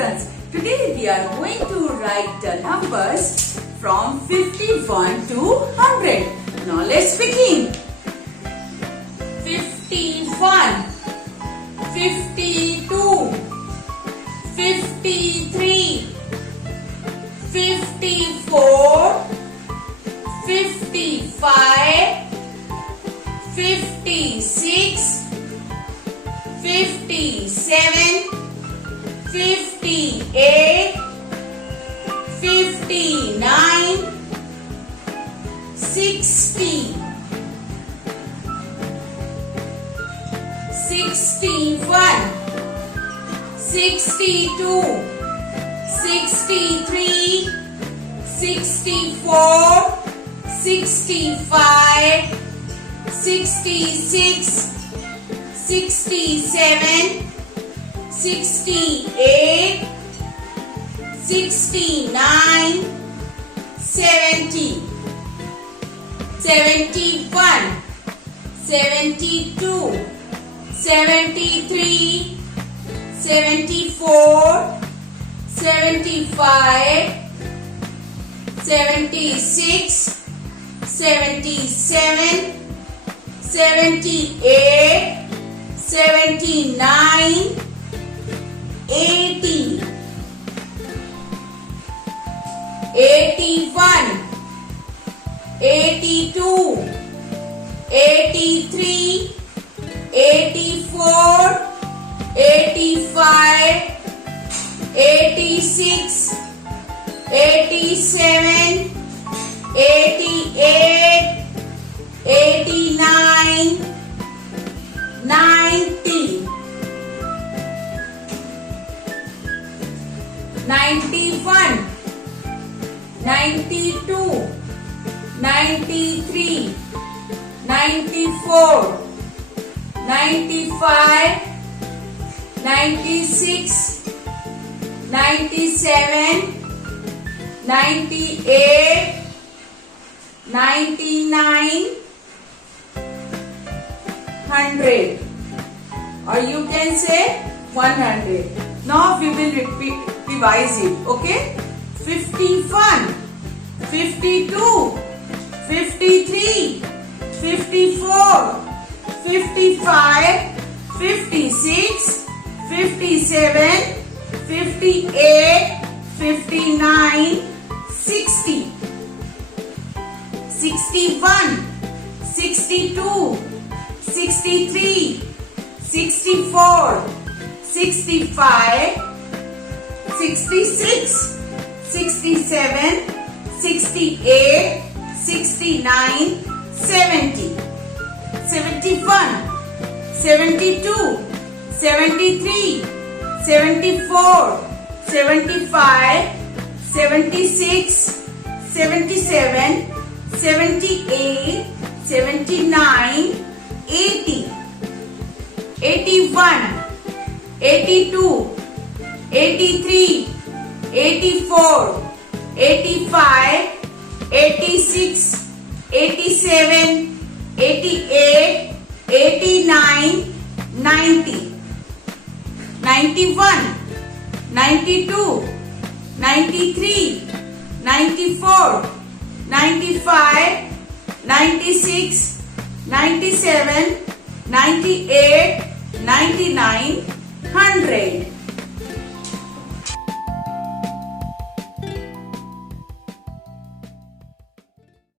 children, today we are going to write the numbers from 51 to 100. Now let's begin. 51, 52, 53, 54, 55, 56, 57, 58, 59, 60, 61, 62, 63, 64, 65, 66, 67, 68, 69, 70, 71, 72, 73, 74, 75, 76, 77, 78, 79, 80, 81, 82, 83, 84, 85, 86, 87, 88, 89, 90, 91, 92, 93, 94, 95, 96, 97, 98, 99, 100, or you can say 100. Now we will revise it. Okay? 51, 52, 53, 54, 55, 56, 57, 58, 59, 60, 61, 62, 63, 64, 65, 66, 67, 68, 69, 70, 71, 72, 73, 74, 75, 76, 77, 78, 79, 80, 81, 82, 83, 84, 85, 86, 87, 88, 89, 90, 91, 92, 93, 94, 95, 96, 97, 98, 99,